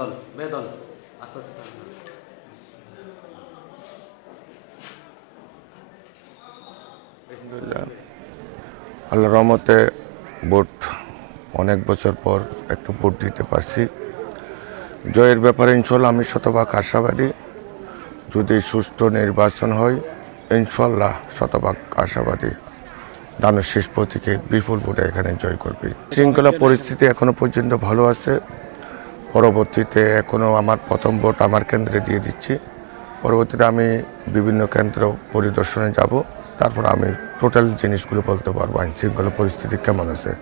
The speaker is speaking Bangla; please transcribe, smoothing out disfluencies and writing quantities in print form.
দল বেদল আস্তে আস্তে আল্লাহর রহমতে ভোট অনেক বছর পর একটু ভোট দিতে পারছি। জয়ের ব্যাপারে ইনশাল্লাহ আমি শতভাগ আশাবাদী। যদি সুষ্ঠু নির্বাচন হয় ইনশাল্লাহ শতভাগ আশাবাদী দানের শেষ প্রতীকে বিপুল ভোটে এখানে জয় করবে। শৃঙ্খলা পরিস্থিতি এখনো পর্যন্ত ভালো আছে। পরবর্তীতে এখনও আমার প্রথম ভোট আমার কেন্দ্রে দিয়ে দিচ্ছি। পরবর্তীতে আমি বিভিন্ন কেন্দ্র পরিদর্শনে যাব, তারপর আমি টোটাল জিনিসগুলো বলতে পারবো আইন শৃঙ্খলা পরিস্থিতি কেমন আছে।